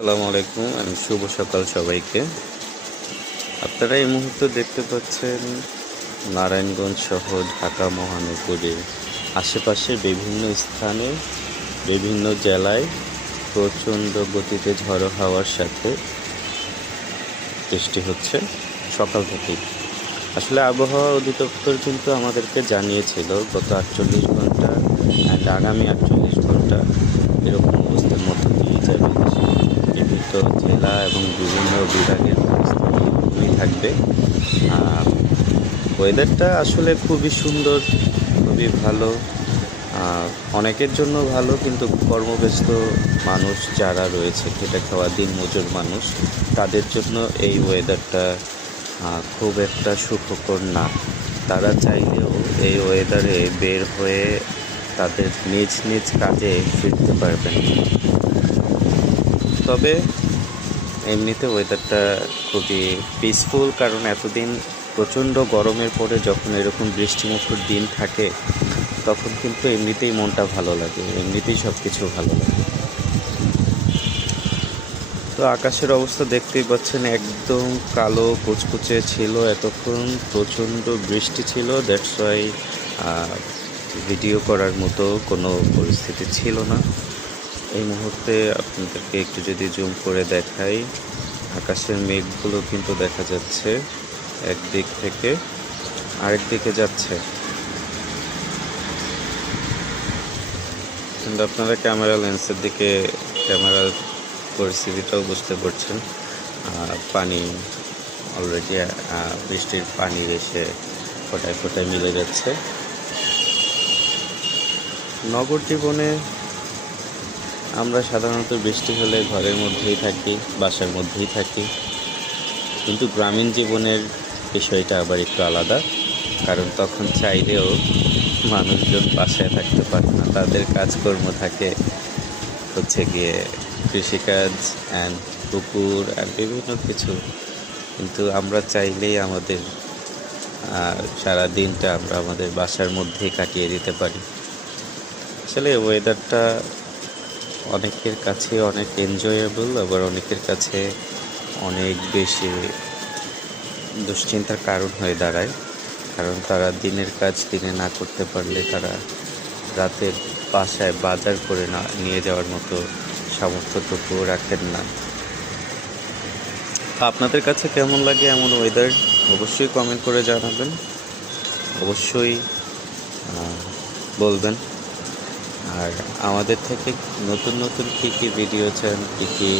আসসালামু আলাইকুম। আমি শুভ সকাল সবাইকে। আপনারা এই মুহূর্তে দেখতে পাচ্ছেন নারায়ণগঞ্জ সহ ঢাকা মহানগরীর আশেপাশে বিভিন্ন স্থানে বিভিন্ন জেলায় প্রচণ্ড গতিতে ঝড়ো হাওয়ার সাথে বৃষ্টি হচ্ছে সকাল থেকেই। আসলে আবহাওয়া অধিদপ্তর কিন্তু আমাদেরকে জানিয়েছিল গত 48 ঘন্টা অ্যান্ড আগামী 48 ঘন্টা এরকম অবস্থার মধ্য দিয়ে যাবে। বিভিন্ন জেলা এবং বিভিন্ন বিভাগের পরিস্থিতি খুবই থাকবে। ওয়েদারটা আসলে খুবই সুন্দর, খুবই ভালো। অনেকের জন্য ভালো, কিন্তু কর্মব্যস্ত মানুষ যারা রয়েছে, খেটে খাওয়া দিনমজুর মানুষ, তাদের জন্য এই ওয়েদারটা খুব একটা সুখকর না। তারা চাইলেও এই ওয়েদারে বের হয়ে তাদের নিজ নিজ কাজে ফিরতে পারবেন। তবে এমনিতে ওয়েদারটা খুবই পিসফুল, কারণ এতদিন প্রচণ্ড গরমের পরে যখন এরকম বৃষ্টিমুখর দিন থাকে তখন কিন্তু এমনিতেই মনটা ভালো লাগে, এমনিতেই সব কিছু ভালো লাগে। তো আকাশের অবস্থা দেখতেই পাচ্ছেন, একদম কালো কুচকুচে ছিল এতক্ষণ, প্রচণ্ড বৃষ্টি ছিল। দ্যাটস ওয়াই ভিডিও করার মতো কোনো পরিস্থিতি ছিল না। এই মুহূর্তে আপনাদেরকে একটু যদি জুম করে দেখাই, আকাশের মেঘগুলো কিন্তু দেখা যাচ্ছে একদিক থেকে আরেক দিকে যাচ্ছে। কিন্তু আপনারা ক্যামেরা লেন্সের দিকে ক্যামেরার পরিস্থিতিটাও বুঝতে পারছেন। পানি অলরেডি বৃষ্টির পানি এসে ফোটায় ফোটায় মিলে যাচ্ছে। নগর জীবনে আমরা সাধারণত বৃষ্টি হলে ঘরের মধ্যেই থাকি, বাসার মধ্যেই থাকি, কিন্তু গ্রামীণ জীবনের বিষয়টা আবার একটু আলাদা। কারণ তখন চাইলেও মানুষজন বাসায় থাকতে পারে না, তাদের কাজকর্ম থাকে হচ্ছে গিয়ে কৃষিকাজ অ্যান্ড পুকুর অ্যান্ড বিভিন্ন কিছু। কিন্তু আমরা চাইলেই আমাদের সারা দিনটা আমরা আমাদের বাসার মধ্যেই কাটিয়ে দিতে পারি। আসলে ওয়েদারটা অনেকের কাছে অনেক এনজয়েবল, আবার অনেকের কাছে অনেক বেশি দুশ্চিন্তার কারণ হয়ে দাঁড়ায়। কারণ তারা দিনের কাজ দিনে না করতে পারলে তারা রাতের বাসায় বাজার করে না নিয়ে যাওয়ার মতো সামর্থ্যটুকুও রাখেন না। আপনাদের কাছে কেমন লাগে এমন ওয়েদার অবশ্যই কমেন্ট করে জানাবেন, অবশ্যই বলবেন। আর আমাদের থেকে নতুন নতুন কী কী ভিডিও চান, কী কী